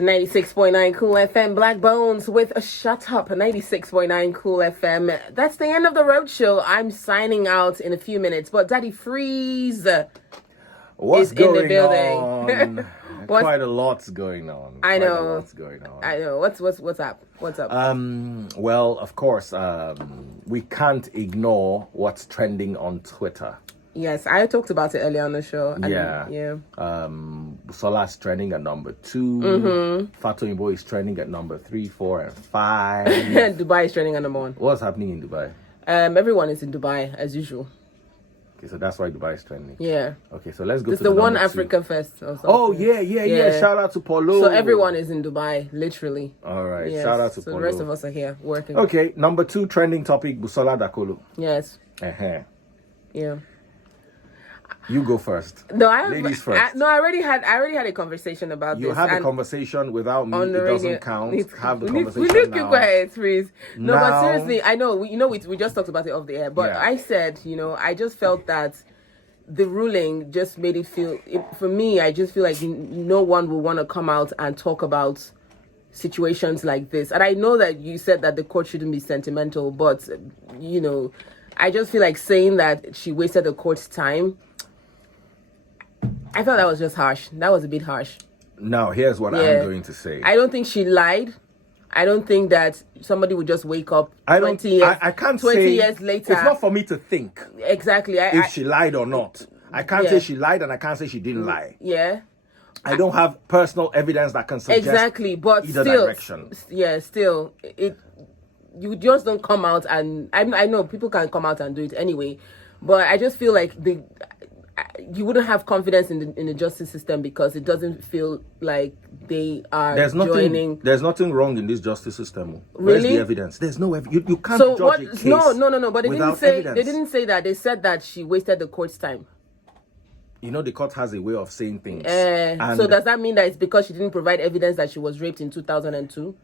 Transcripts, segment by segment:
96.9 Cool FM, Black Bones with a Shut Up, 96.9 Cool FM. That's the end of the road show. I'm signing out in a few minutes, but Daddy Freeze is in the building. Quite a lot's going on. I know. What's going on. I know. What's up? What's up? Well, of course, we can't ignore what's trending on Twitter. Yes, I talked about it earlier on the show. Yeah. Busola is trending at number 2. Fatoyinbo is trending at number 3, 4, and 5. Dubai is trending at number 1. What's happening in Dubai? Everyone is in Dubai as usual. Okay, so that's why Dubai is trending. Yeah. Okay, so let's go it's to the the One number Africa 2. Fest or something. Oh, yeah. Shout out to Polo. So everyone is in Dubai, literally. All right, yes. shout out to so Polo. The rest of us are here working. Okay, number 2 trending topic, Busola Dakolo. Yes. Yeah. You go first. No, Ladies first. I already had a conversation about this. You had a conversation without me. On the it radio. Doesn't count. Have the We conversation need to now. keep quiet, please. No, Now, but seriously, I know. We just talked about it off the air. But Yeah. I said, I just felt that the ruling just made it feel. For me, I just feel like no one will want to come out and talk about situations like this. And I know that you said that the court shouldn't be sentimental, but I just feel like saying that she wasted the court's time. I felt that was just harsh. That was a bit harsh. Now, here's what I'm going to say. I don't think she lied. I don't think that somebody would just wake up 20 years, I can't 20 say, years later. It's not for me to think Exactly. if she lied or not. I can't say she lied and I can't say she didn't lie. Yeah. I don't have personal evidence that can suggest Exactly. But either still, direction. Yeah, still, you just don't come out and... I know people can come out and do it anyway, but I just feel like you wouldn't have confidence in the justice system because it doesn't feel like they are joining. There's nothing wrong in this justice system. Really? Where's the evidence? There's no evidence. You can't So judge a case. No. But they didn't say evidence. They didn't say that. They said that she wasted the court's time. The court has a way of saying things. So does that mean that it's because she didn't provide evidence that she was raped in 2002?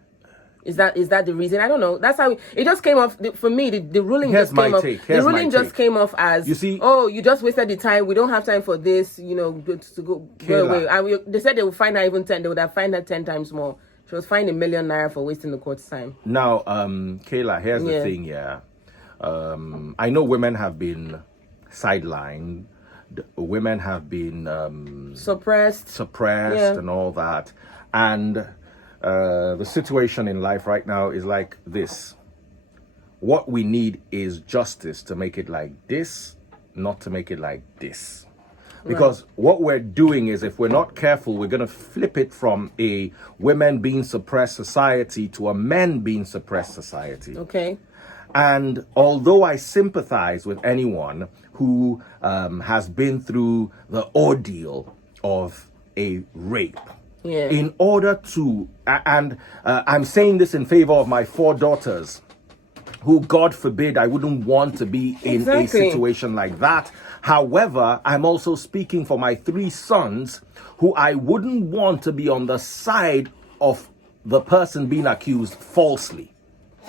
Is that the reason? I don't know. That's how it just came off. For me, the ruling just came off. The ruling just came off as, you see, oh, you just wasted the time. We don't have time for this. To go away. And they said they would fine her even 10. They would have fined her 10 times more. She was fined ₦1 million for wasting the court's time. Now, Kaylah, here's the thing. Yeah, I know women have been sidelined. Women have been suppressed, and all that, and. The situation in life right now is like this. What we need is justice to make it like this, not to make it like this. Because what we're doing is, if we're not careful, we're going to flip it from a women being suppressed society to a men being suppressed society. Okay. And although I sympathize with anyone who has been through the ordeal of a rape, in order to, and I'm saying this in favor of my 4 daughters, who, God forbid, I wouldn't want to be in a situation like that. However, I'm also speaking for my 3 sons, who I wouldn't want to be on the side of the person being accused falsely.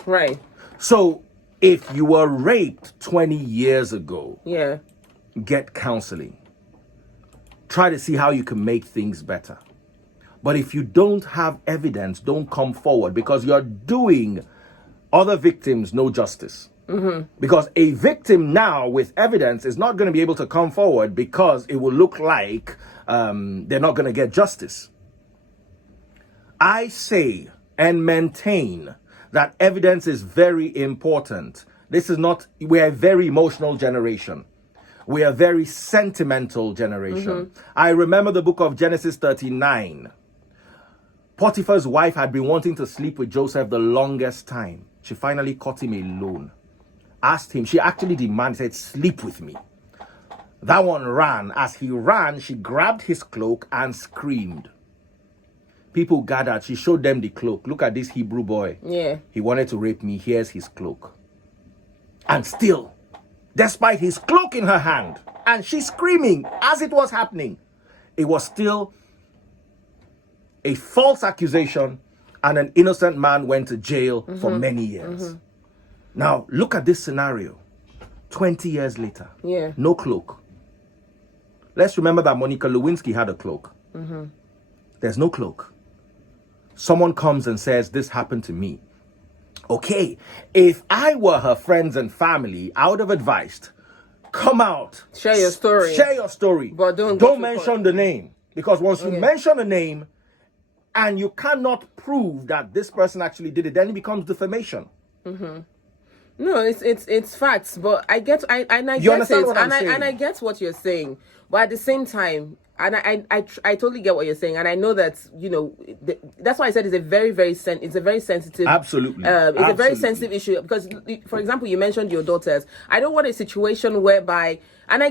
Right. So, if you were raped 20 years ago, get counseling. Try to see how you can make things better. But if you don't have evidence, don't come forward, because you're doing other victims no justice. Because a victim now with evidence is not going to be able to come forward because it will look like they're not going to get justice. I say and maintain that evidence is very important. We're a very emotional generation. We are a very sentimental generation. I remember the book of Genesis 39. Potiphar's wife had been wanting to sleep with Joseph the longest time. She finally caught him alone. Asked him, she actually demanded, said, sleep with me. That one ran. As he ran, she grabbed his cloak and screamed. People gathered. She showed them the cloak. Look at this Hebrew boy. He wanted to rape me. Here's his cloak. And still, despite his cloak in her hand, and she's screaming as it was happening, it was still a false accusation, and an innocent man went to jail for many years. Now, look at this scenario. 20 years later, no cloak. Let's remember that Monica Lewinsky had a cloak. There's no cloak. someone comes and says, this happened to me. Okay, if I were her friends and family, I would have advised, come out. Share your story. Share your story. But don't mention the name. Because once you mention a name and you cannot prove that this person actually did it, then it becomes defamation. Mm-hmm. No, it's facts, but I get it, and I get what you're saying, but at the same time, and I totally get what you're saying, and I know that that's why I said it's a very sensitive. Absolutely, it's a very sensitive issue because, for example, you mentioned your daughters. I don't want a situation whereby, when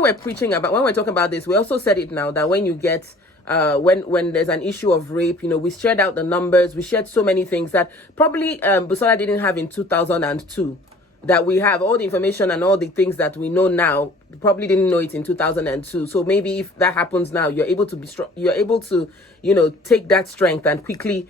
we're talking about this, we also said it now that when you get. When there's an issue of rape, we shared out the numbers, we shared so many things that probably Busola didn't have in 2002, that we have all the information and all the things that we know now, probably didn't know it in 2002. So maybe if that happens now, you're able to be strong, you're able to, take that strength and quickly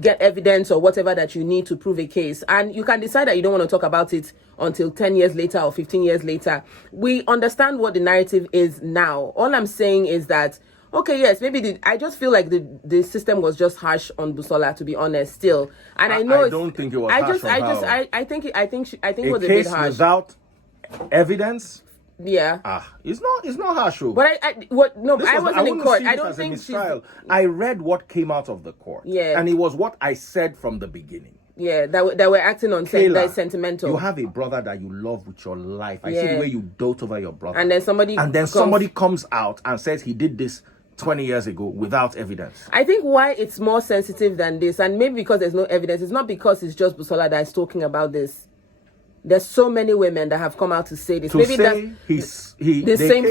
get evidence or whatever that you need to prove a case. And you can decide that you don't want to talk about it until 10 years later or 15 years later. We understand what the narrative is now. All I'm saying is that, okay, yes, maybe I just feel like the system was just harsh on Busola, to be honest, still. And I know I don't think it was harsh on her. I think it was a bit harsh. Without evidence? Yeah. It's not harsh. But I wasn't in court. I don't think I read what came out of the court. Yeah. And it was what I said from the beginning. Yeah, that we're acting on that is sentimental. You have a brother that you love with your life. I see the way you dote over your brother. And then somebody comes out and says he did this 20 years ago without evidence. I think why it's more sensitive than this, and maybe because there's no evidence, it's not because it's just Busola that is talking about this. There's so many women that have come out to say this. They came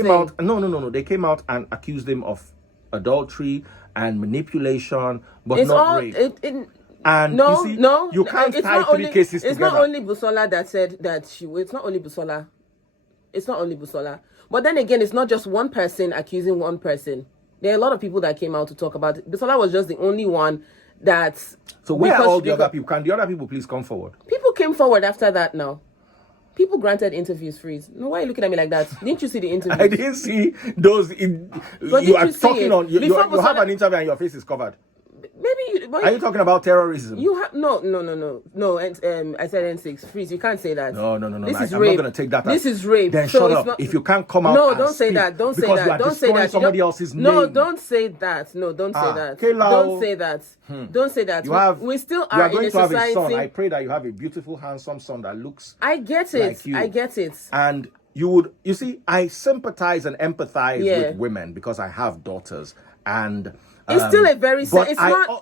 out. No. They came out and accused him of adultery and manipulation, but not rape. You can't tie three cases together. It's not only Busola that said that it's not only Busola. It's not only Busola. But then again, it's not just one person accusing one person. There are a lot of people that came out to talk about it. Busola was just the only one that... So where are all the other people? Can the other people please come forward? People came forward after that now. People granted interviews, Freeze. No, why are you looking at me like that? Didn't you see the interview? I didn't see those... You are talking on... You have an interview and your face is covered. Maybe are you talking about terrorism? You have no. And I said N6. Freeze. You can't say that. No. This is I'm rape. not going to take that. This is rape. Then shut up. If you can't come out. No, don't say that. Don't say that. Don't say that. Somebody else's name. No, don't say that. No, don't say that. Kaylah, don't say that. Don't say that. We still are in a society. You are going to have a son. I pray that you have a beautiful, handsome son that looks. I get it. Like you. I get it. And you see, I sympathize and empathize with women because I have daughters and. It's still a very...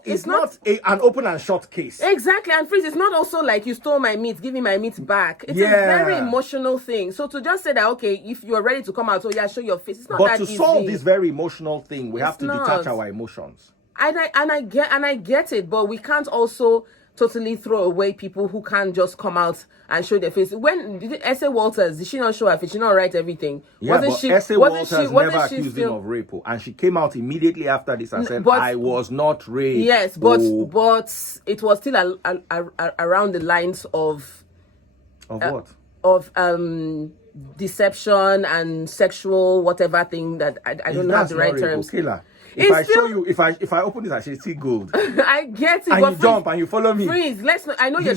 It's not an open and shut case. Exactly. And Freeze, it's not also like you stole my meat, give me my meat back. It's a very emotional thing. So to just say that, okay, if you are ready to come out, show your face. It's not that easy. But to solve this very emotional thing, we have to detach our emotions. And I get it, but we can't also totally throw away people who can't just come out and show their face. When Essie Walters, did she not show her face? She not write everything? Yeah, Essie Walters never accused him of rape, and she came out immediately after this and said, "I was not raped." Yes, but it was still around the lines of what? Of deception and sexual whatever thing that I don't know the right terms. Kaylah. If I show you, if I open this, I should see gold. I get it. And you jump and you follow me. Freeze. I know you're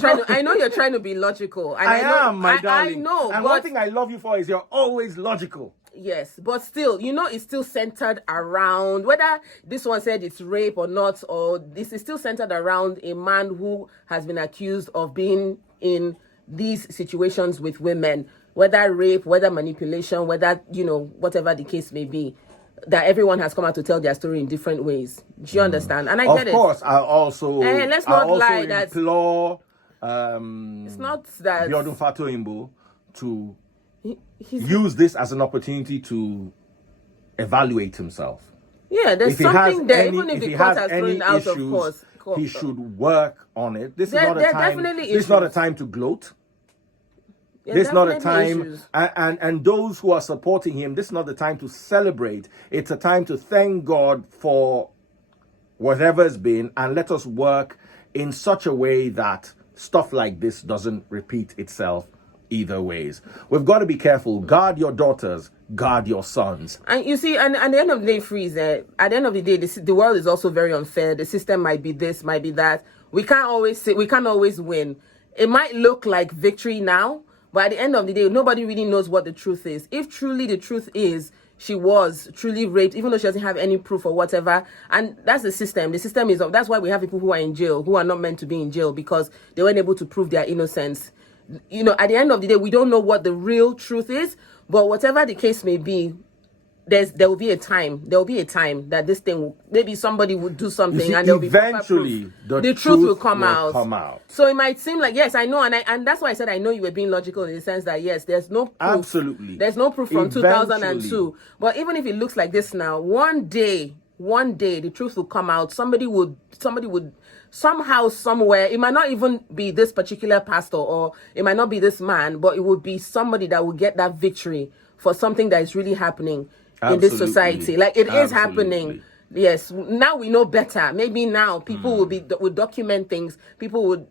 trying to be logical. And I am, my darling. I know. And one thing I love you for is you're always logical. Yes, but still, it's still centered around whether this one said it's rape or not, or this is still centered around a man who has been accused of being in these situations with women, whether rape, whether manipulation, whether, whatever the case may be. That everyone has come out to tell their story in different ways. Do you understand? And I get it. Of course, I also let's not lie that implore it's not that Fatoyinbo to use this as an opportunity to evaluate himself. Yeah, there's something there. Even if the court has thrown out, of course, he should work on it. This is not a time. This is not a time to gloat. This is not a time, and those who are supporting him, this is not the time to celebrate. It's a time to thank God for whatever's been, and let us work in such a way that stuff like this doesn't repeat itself either ways. We've got to be careful. Guard your daughters, guard your sons. And you see, and at the end of the day, Freeze, at the end of the day, the world is also very unfair. The system might be this, might be that. We can't always win. It might look like victory now, but at the end of the day, nobody really knows what the truth is. If truly the truth is she was truly raped, even though she doesn't have any proof or whatever, and that's the system. The system is, that's why we have people who are in jail, who are not meant to be in jail because they weren't able to prove their innocence. You know, at the end of the day, we don't know what the real truth is, but whatever the case may be, there will be a time that this thing maybe somebody would do something, see, and there'll be eventually the truth will come out. So it might seem like, yes, I know, and that's why I said I know you were being logical in the sense that yes, there's no proof. Absolutely, there's no proof from 2002. But even if it looks like this now, one day the truth will come out. Somebody would somehow, somewhere, it might not even be this particular pastor, or it might not be this man, but it would be somebody that will get that victory for something that is really happening in this society. Like it is happening. Yes, now we know better. Maybe now people will document things. People would,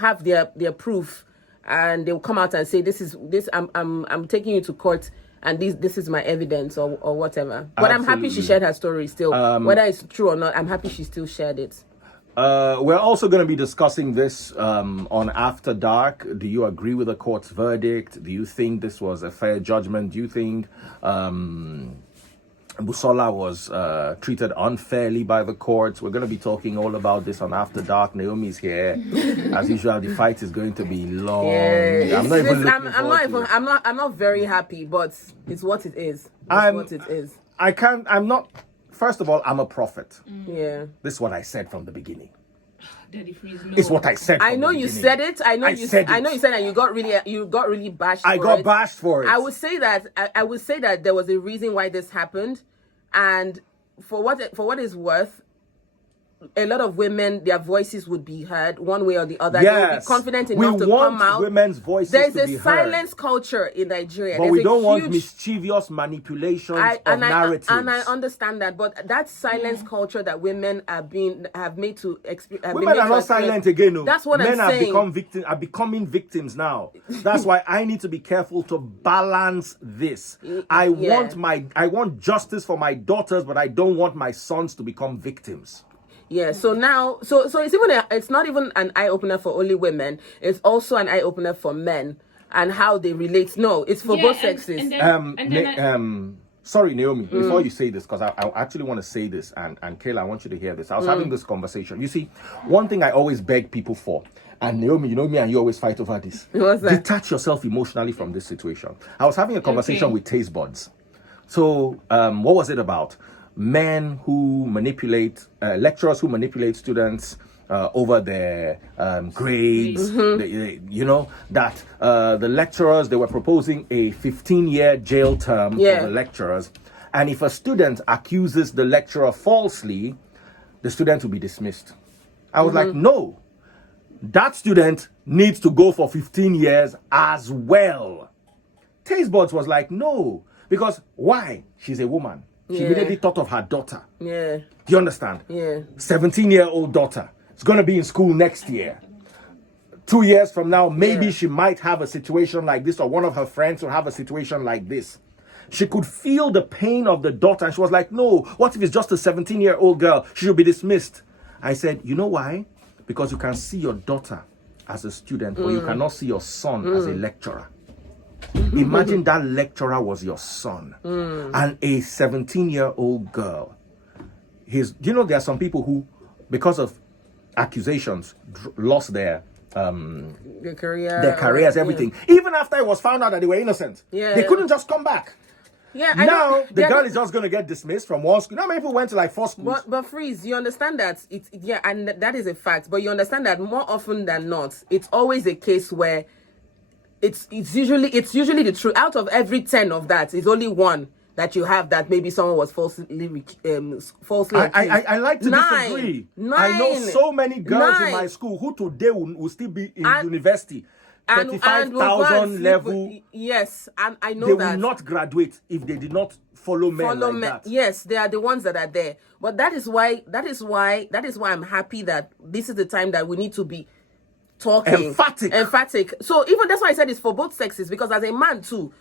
have their proof, and they'll come out and say, this I'm taking you to court, and this is my evidence, or whatever. But I'm happy she shared her story still. Whether it's true or not, I'm happy she still shared it. We're also going to be discussing this on After Dark. Do you agree with the court's verdict? Do you think this was a fair judgment? Do you think Busola was treated unfairly by the courts? We're going to be talking all about this on After Dark. Naomi's here. As usual, the fight is going to be long. Yeah, I'm not very happy, but it's what it is. What it is. First of all, I'm a prophet. Yeah. This is what I said from the beginning. Daddy, please, no. It's what I said. I know you said it. I know you said it, and you got really bashed. I got bashed for it. I would say that there was a reason why this happened, and for what is worth, a lot of women, their voices would be heard one way or the other. Yes. They would be confident enough to come out. Women's voices There's to be a silence culture in Nigeria. But we don't want mischievous manipulations of narratives. And I understand that, but that silence culture that women have made to experience. Women are not silent again. No. That's what I'm saying. Men are becoming victims now. That's why I need to be careful to balance this. I want justice for my daughters, but I don't want my sons to become victims. Yeah, so now, so it's not even an eye opener for only women. It's also an eye opener for men and how they relate. No, it's for both sexes. Sorry, Naomi, before you say this, because I actually want to say this, and Kayla, I want you to hear this. I was having this conversation. You see, one thing I always beg people for, and Naomi, you know me and you always fight over this. What's that? Detach yourself emotionally from this situation. I was having a conversation with taste buds. So, what was it about? Men who manipulate, lecturers who manipulate students over their grades. The lecturers, they were proposing a 15-year jail term for the lecturers. And if a student accuses the lecturer falsely, the student will be dismissed. I was like, no, that student needs to go for 15 years as well. Taste buds was like, no, because why? She's a woman. She immediately thought of her daughter. Yeah. Do you understand? Yeah. 17-year-old daughter. Is going to be in school next year. 2 years from now, maybe she might have a situation like this, or one of her friends will have a situation like this. She could feel the pain of the daughter, and she was like, no, what if it's just a 17-year-old girl? She should be dismissed. I said, you know why? Because you can see your daughter as a student, but you cannot see your son as a lecturer. Imagine that lecturer was your son and a 17-year-old girl. There are some people who, because of accusations, lost their careers, everything. Even after it was found out that they were innocent, they couldn't just come back. Yeah, now the girl is just going to get dismissed from one school. Now many people went to like 4 schools. But Freeze, you understand that and that is a fact. But you understand that more often than not, it's always a case where it's usually the truth. Out of every 10 of that, it's only one that you have that maybe someone was falsely accused. I like to disagree. I know so many girls in my school who today will still be in university. 35,000 level. Yes, and I know they that. Will not graduate if they did not follow men like that. Yes, they are the ones that are there. But that is why I'm happy that this is the time that we need to be talking. Emphatic. So even that's why I said it's for both sexes, because as a man too,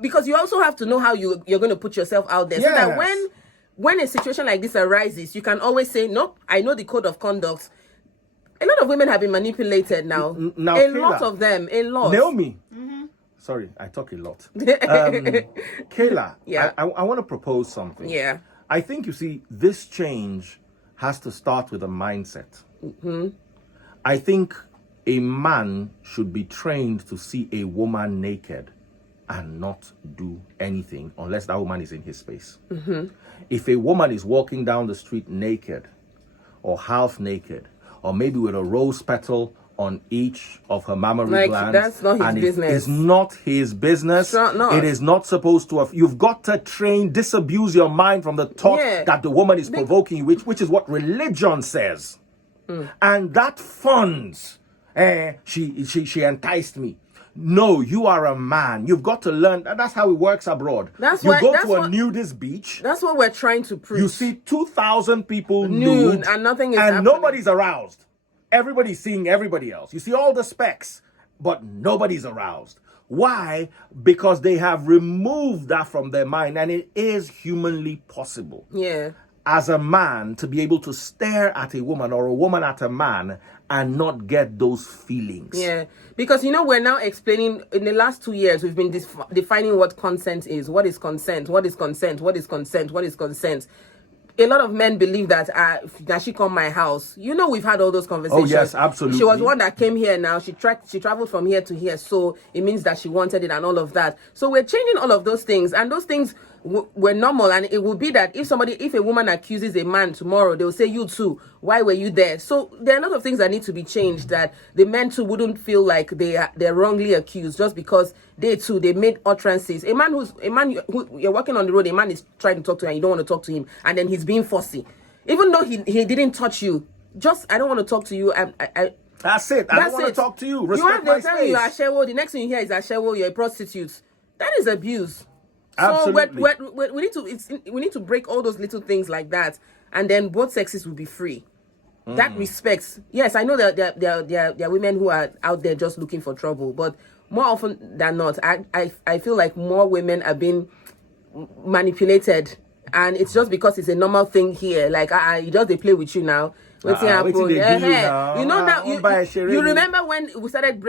because you also have to know how you're going to put yourself out there, so that when a situation like this arises, you can always say, nope, I know the code of conduct. A lot of women have been manipulated now. Now a lot of them, a lot. Naomi. Sorry, I talk a lot. Kaylah, I want to propose something. Yeah. I think, you see, this change has to start with a mindset. I think a man should be trained to see a woman naked and not do anything unless that woman is in his space. If a woman is walking down the street naked or half naked, or maybe with a rose petal on each of her mammary glands, that's not his business. It's not his business. Not. It is not supposed to have. You've got to disabuse your mind from the thought that the woman is provoking you, which is what religion says. And that funds, she enticed me. No, you are a man. You've got to learn. That's how it works abroad. You go to a nudist beach. That's what we're trying to preach. You see 2,000 people nude, and nothing is and happening. Nobody's aroused. Everybody's seeing everybody else. You see all the specks, but nobody's aroused. Why? Because they have removed that from their mind, and it is humanly possible. Yeah. As a man, to be able to stare at a woman or a woman at a man and not get those feelings. Yeah, because we're now explaining, in the last 2 years, we've been defining what consent is. What is consent? What is consent? What is consent? What is consent? A lot of men believe that she come my house. We've had all those conversations. Oh yes, absolutely. She was one that came here now. She traveled from here to here, so it means that she wanted it and all of that. So we're changing all of those things, and those things were normal. And it would be that if a woman accuses a man tomorrow, they will say, you too, why were you there? So there are a lot of things that need to be changed, that the men too wouldn't feel like they're wrongly accused just because they made utterances. A man who you're walking on the road, a man is trying to talk to you and you don't want to talk to him, and then he's being fussy, even though he didn't touch you. Just, I don't want to talk to you. That's it. I don't want to talk to you. Respect my space. You're ashewo. The next thing you hear is ashewo. You're a prostitute. That is abuse. Absolutely. So we need to break all those little things like that, and then both sexes will be free. That respects. Yes, I know that there are women who are out there just looking for trouble, but more often than not, I feel like more women are being manipulated, and it's just because it's a normal thing here. Like they play with you now. You remember when they started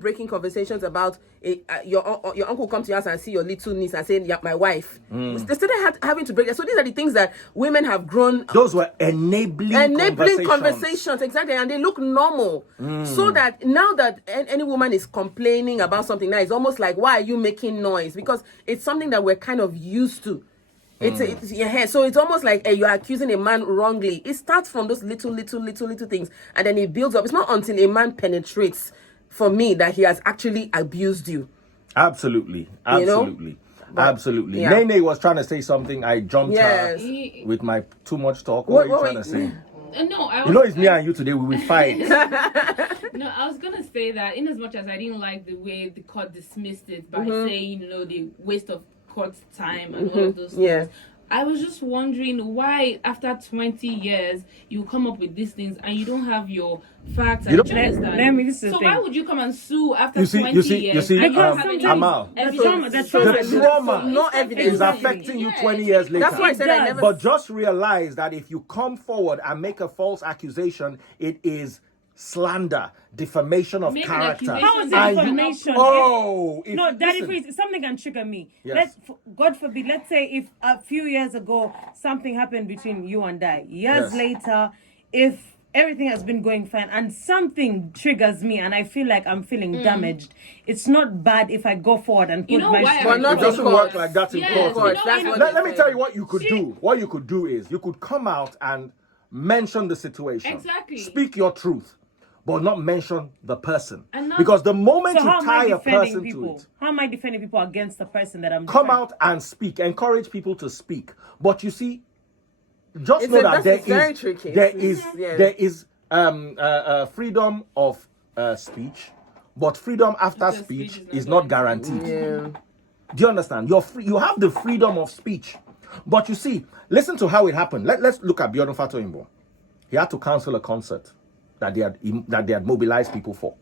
breaking conversations about your uncle come to your house and see your little niece and say, yeah, my wife. They started having to break it. So these are the things that women have grown. Those were enabling conversations, exactly, and they look normal. So that now that any woman is complaining about something, now it's almost like, why are you making noise? Because it's something that we're kind of used to. So it's almost like you're accusing a man wrongly. It starts from those little things, and then it builds up. It's not until a man penetrates, for me, that he has actually abused you. Absolutely. Absolutely. Yeah. Nene was trying to say something. I jumped her with my too much talk. What are you trying to say? No, it's me and you today. We will fight. No, I was gonna say that in as much as I didn't like the way the court dismissed it by saying, the waste of court time and all of those things. Yeah. I was just wondering why, after 20 years, you come up with these things and you don't have your facts and so why would you come and sue after 20 years? Amal, the trauma is affecting you 20 years later. That's why I said But just realize that if you come forward and make a false accusation, it is slander, defamation of character. How is it defamation? Daddy, please, something can trigger me. Yes. God forbid, let's say if a few years ago something happened between you and I. Years later, if everything has been going fine and something triggers me and I feel like I'm feeling damaged, it's not bad if I go forward and put my it doesn't work like that in court. Let me tell you what you could do. What you could do is you could come out and mention the situation. Exactly. Speak your truth, but not mention the person. Because the moment you tie a person to it... How am I defending people against the person that I'm Come out and speak. Encourage people to speak. But you see, just know that there is freedom of speech, but freedom after speech is not guaranteed. Yeah. Do you understand? You have the freedom of speech. But you see, listen to how it happened. Let's look at Fatoyinbo. He had to cancel a concert that they had mobilized people for.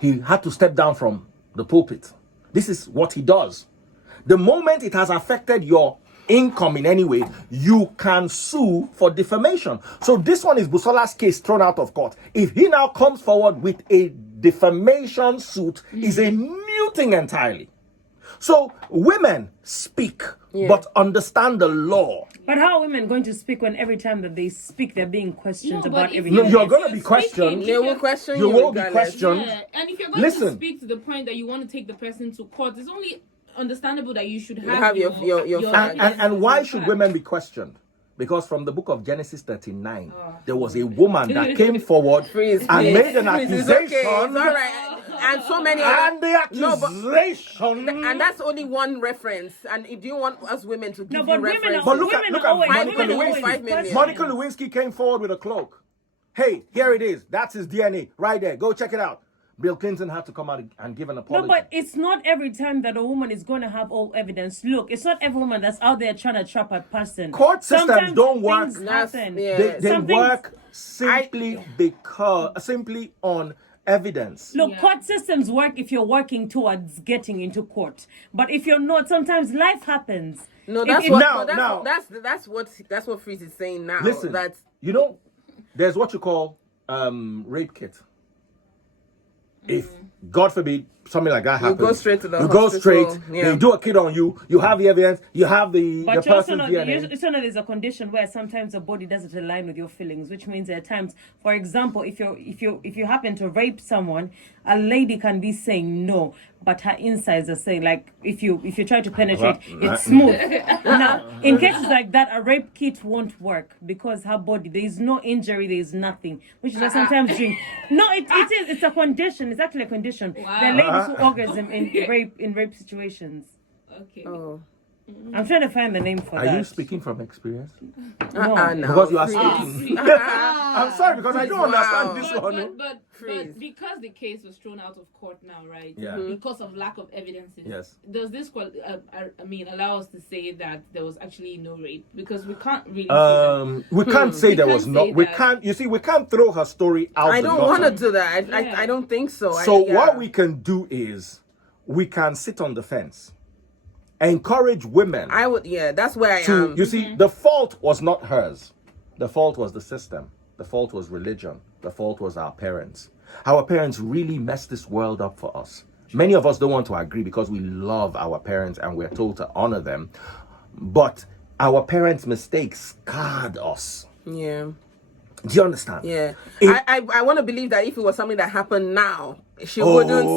He had to step down from the pulpit. This is what he does. The moment it has affected your income in any way, you can sue for defamation. So this one is Busola's case thrown out of court. If he now comes forward with a defamation suit, is a new thing entirely. So women speak, but understand the law. But how are women going to speak when every time that they speak, they're being questioned about everything? No, you're going to be questioned. They will question you. You will be questioned. Yeah. And if you're going to speak to the point that you want to take the person to court, it's only understandable that you should have your and why should women be questioned? Because from the book of Genesis 39, there was a woman that came forward and made an accusation. Okay. All right. And so many and the accusation. And that's only one reference. And do you want us women to give you reference? But look at Monica Lewinsky. Monica Lewinsky came forward with a cloak. Hey, here it is. That's his DNA right there. Go check it out. Bill Clinton had to come out and give an apology. No, but it's not every time that a woman is going to have all evidence. Look, it's not every woman that's out there trying to trap a person. Court systems don't work. They work simply on evidence. Look, court systems work if you're working towards getting into court. But if you're not, sometimes life happens. No, that's what Freeze is saying now. Listen, there's what you call rape kit. If God forbid something like that happens, you go straight to the hospital. Go straight. They do a kit on you. You have the evidence. You have the person's DNA. But also there's a condition where sometimes the body doesn't align with your feelings, which means at times, for example, if you happen to rape someone, a lady can be saying no, but her insides are saying, like, if you try to penetrate, it's smooth. Now, in cases like that, a rape kit won't work because her body, there is no injury, there is nothing, which is why sometimes drink. No, it's a condition. It's actually a condition. Wow. There are ladies who orgasm in rape situations. Okay. Oh. I'm trying to find the name for that. Are you speaking from experience? No. Because you are speaking. I'm sorry, because I don't understand this one. But because the case was thrown out of court now, right? Yeah. Because of lack of evidences. Yes. Does this allow us to say that there was actually no rape? Because we can't really say that. We can't say there was not. We can't. You see, we can't throw her story out. I don't want to do that. I don't think so. So what we can do is we can sit on the fence. Encourage women. I would, that's where I am. You see, the fault was not hers. The fault was the system. The fault was religion. The fault was our parents. Our parents really messed this world up for us. Many of us don't want to agree because we love our parents and we're told to honor them. But our parents' mistakes scarred us. Yeah. Do you understand? Yeah. I want to believe that if it was something that happened now, she wouldn't.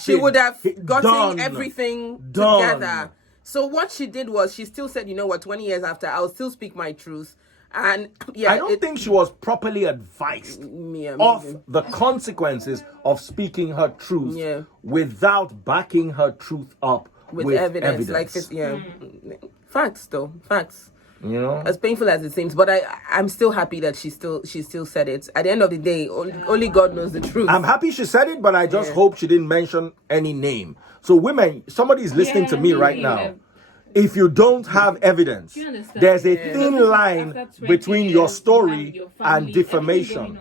She would have gotten everything together. So what she did was she still said, 20 years after, I'll still speak my truth. And I don't think she was properly advised of the consequences of speaking her truth without backing her truth up with evidence. Facts though. Facts. As painful as it seems, but I'm still happy that she still said it. At the end of the day, only God knows the truth. I'm happy she said it, but I just hope she didn't mention any name. So women, somebody is listening to me right now. If you don't have evidence, there's a thin line between your story and defamation.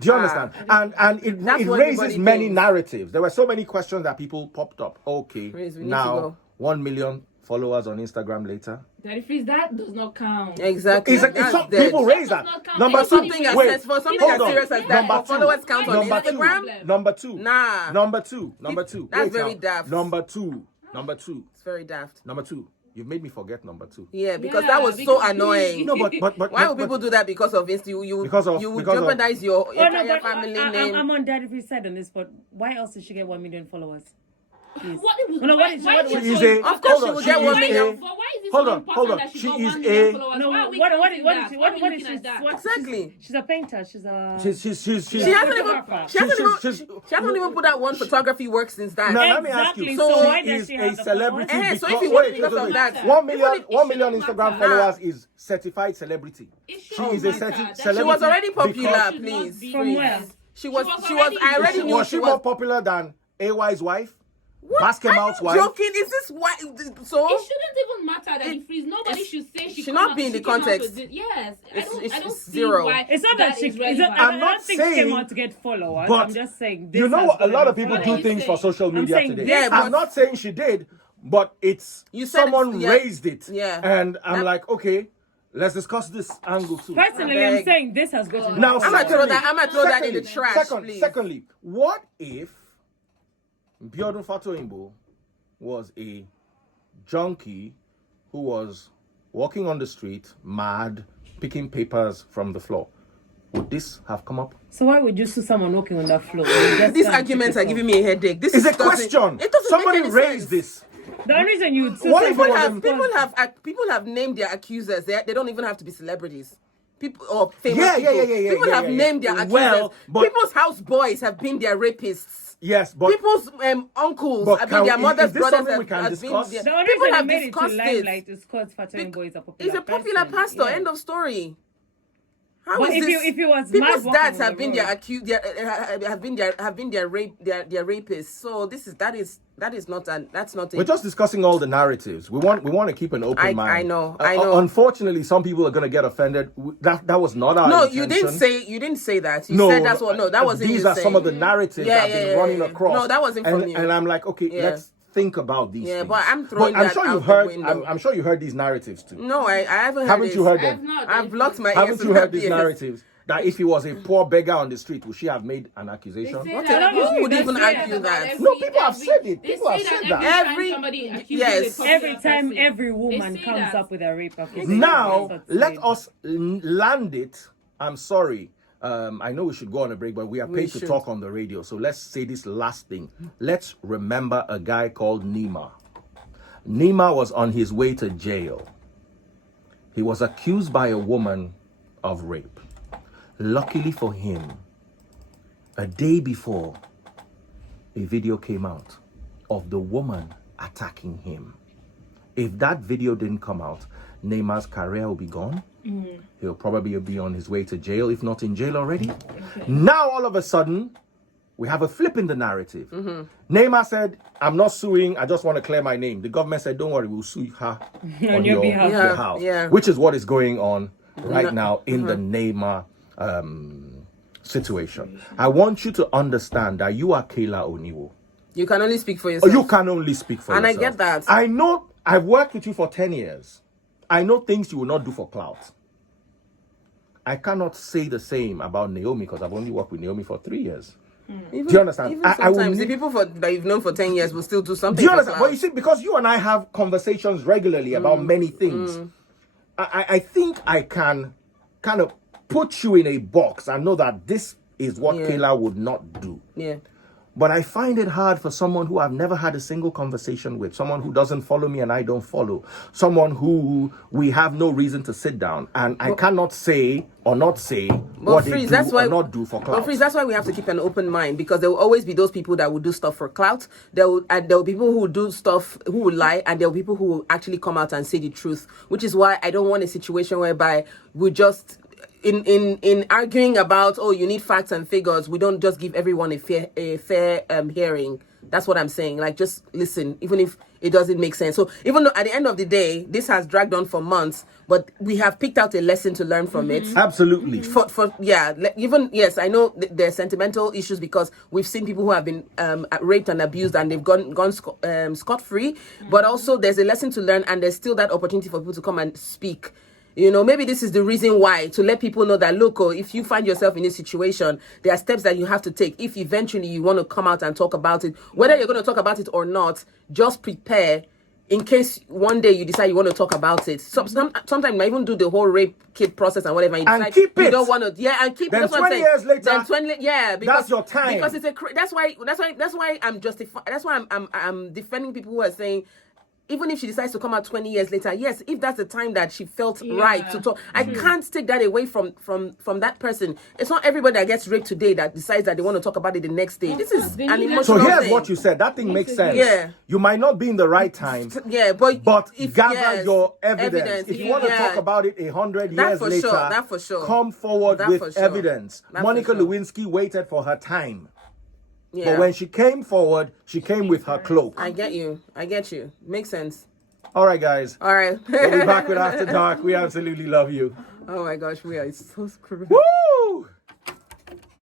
Do you understand? And it raises many narratives. There were so many questions that people popped up. Okay, now 1 million followers on Instagram later. That does not count. Exactly. People raise that. For something as serious as that, followers count on Instagram. Number two. Nah. Number two. That's very daft. Number two. It's very daft. Number two. You've made me forget number two. Yeah, because that was so annoying. No, but why would people do that? Because of Insta, you would jeopardize your entire family name. I'm on Daddy Free's side on this, but why else did she get 1 million followers? Of course she will get 1 million. But why is this hold on. That She got is 1 million followers? No, what is she? Exactly. She's a painter. She hasn't even put out one photography work since that. Now let me ask you. So she is a celebrity. So if you want because of that, 1 million Instagram followers is certified celebrity. She is a celebrity. She was already popular. Please. From where? She was. I already knew Was she more popular than AY's wife? Basket Mouth's wife. Joking? Is this why? So it shouldn't even matter that he frees. Nobody should say she should not be in the context. Yes, It's I don't see zero. why. It's not that she. I'm not she saying, came out to get followers. but I'm just saying. You know what? A lot of people do you things for saying? social media saying today. this- I'm not saying she did, but it's someone raised it. Yeah. And I'm like, okay, let's discuss this angle too. Personally, I'm saying this has got to. Now, I'm gonna throw that in the trash, please. Secondly, what if Fatoyinbo was a junkie who was walking on the street, mad, picking papers from the floor? Would this have come up? So why would you sue someone walking on that floor? These arguments are giving me a headache. This is a question. It doesn't Somebody make any raised sense. this. The only reason you would sue What if People have named their accusers. They don't even have to be celebrities. People or famous Yeah. people. People have named their accusers. Well, but people's house boys have been their rapists. Yes, but people's uncles have been their mother's brothers have been The only people reason have I made it to discussed limelight is because Fatoyinbo is a popular He's a popular person. pastor. Yeah. End of story. How But is if it was people's mad dads walking on have the been road. their accused, have been their rapists. So that is not that's not. We're just discussing all the narratives. We want to keep an open mind. I know. Unfortunately, some people are going to get offended. That was not our intention. You didn't say that. You said that's what. No, that wasn't. These are some of the narratives that have been running across. No, that wasn't from you. And I'm like, okay, let's think about these things. But I'm throwing I'm that sure out you've heard. the window. I'm sure you heard these narratives too. No, I haven't. Haven't you heard them? I've blocked my ears. Haven't you heard these ears. narratives? That if he was a poor beggar on the street, would she have made an accusation? Who would even argue that? No, people have said it. People have said that. Every time every woman comes up with a rape accusation. Now, let us land it. I'm sorry. I know we should go on a break, but we are paid to talk on the radio. So let's say this last thing. Let's remember a guy called Nima. Nima was on his way to jail. He was accused by a woman of rape. Luckily for him, a day before, a video came out of the woman attacking him. If that video didn't come out, Neymar's career will be gone. He'll probably be on his way to jail, if not in jail already. Okay. Now, all of a sudden, we have a flip in the narrative. Neymar said, I'm not suing, I just want to clear my name. The government said, don't worry, we'll sue her on your behalf. Yeah. Which is what is going on right now in the Neymar situation. I want you to understand that you are Kaylah Oniwo. You can only speak for yourself. You can only speak for yourself. And I get that. I know, I've worked with you for 10 years. I know things you will not do for clout. I cannot say the same about Naomi because I've only worked with Naomi for 3 years. Do you understand? Even sometimes the people that you've known for 10 years will still do something. Do you understand? Well, you see, because you and I have conversations regularly about many things, I think I can kind of put you in a box and know that this is what Kaylah would not do. Yeah. But I find it hard for someone who I've never had a single conversation with, someone who doesn't follow me and I don't follow, someone who we have no reason to sit down, and I cannot say or not say what they do or not do for clout. But Freeze, that's why we have to keep an open mind, because there will always be those people that will do stuff for clout. There will be people who will do stuff, who will lie, and there will be people who will actually come out and say the truth, which is why I don't want a situation whereby we just... In arguing about, oh, you need facts and figures, we don't just give everyone a fair hearing. That's what I'm saying. Like, just listen, even if it doesn't make sense. So even though at the end of the day, this has dragged on for months, but we have picked out a lesson to learn from it. Absolutely. Yes, I know there's sentimental issues because we've seen people who have been raped and abused and they've gone scot-free. But also there's a lesson to learn, and there's still that opportunity for people to come and speak. You know, maybe this is the reason why, to let people know that, look, if you find yourself in this situation, there are steps that you have to take. If eventually you want to come out and talk about it, whether you're going to talk about it or not, just prepare in case one day you decide you want to talk about it. Sometimes you might even do the whole rape kit process and whatever. And keep it. You don't want to, and keep it. Then 20 years later, because that's your time. Because that's why I'm justifying. That's why I'm defending people who are saying, even if she decides to come out 20 years later, yes, if that's the time that she felt right to talk, I can't take that away from that person. It's not everybody that gets raped today that decides that they want to talk about it the next day. This is an emotional So here's thing. what you said. That thing makes sense. Yeah. You might not be in the right time. Yeah, but gather your evidence. If you want to talk about it 100 years later, that for sure. Come forward with evidence. That Monica Lewinsky waited for her time. Yeah. But when she came forward, she came with her cloak. I get you. Makes sense. All right, guys. All right. We'll be back with After Dark. We absolutely love you. Oh my gosh, we are so screwed. Woo!